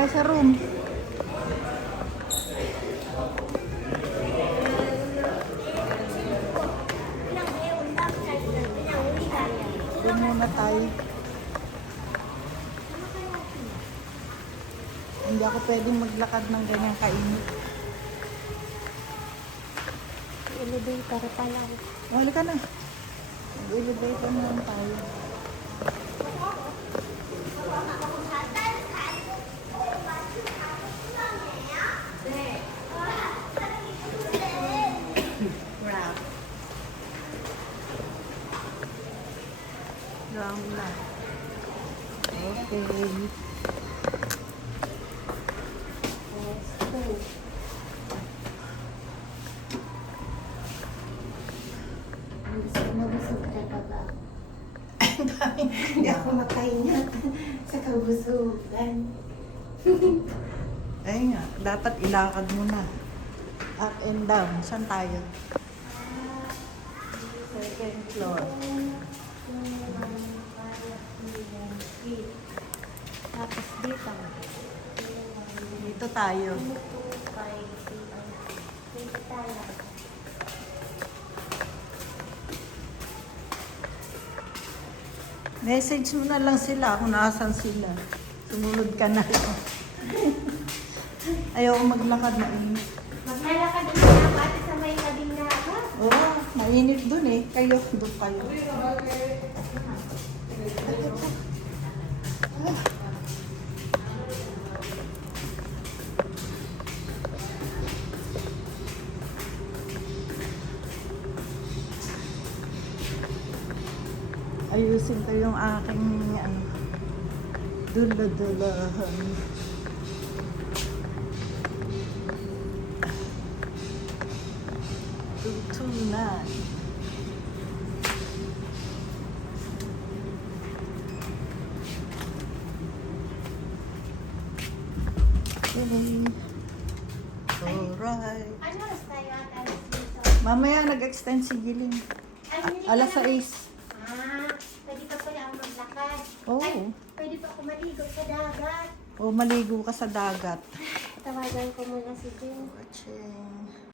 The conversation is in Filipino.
tayo sa room. Doon muna tayo. Hindi ako pwedeng maglakad ng ganyang kainit. Elevator pa lang. Wala ka na. Mag-elevator na lang tayo. Ground na. Okay. Nabusog ka pa ba? Hindi ako makaingat sa kabusugan. Ay nga, dapat ilakad mo na. Up and down. Saan tayo? Second floor. Tapos dito. Dito tayo. Dito tayo. Message mo na lang sila kung nasan sila. Sumunod ka na lang. Ayoko maglakad na init. Maglalakad din na ako ate sa may labing na ako. Oo, mainit dun eh. Kayo, doon kayo. Ayusin ko yung aking ano, dula-dulahan. Tutunan. Okay. Alright. Ano oras tayo ate? Alas dito? Mamaya nag-extend si Giling. Alas 6. Pwede pa pala ako maglakad. Oo. Ay, pwede pa ako maligo sa dagat. O maligo ka sa dagat. Tawagan ko muna si Jen. Watching.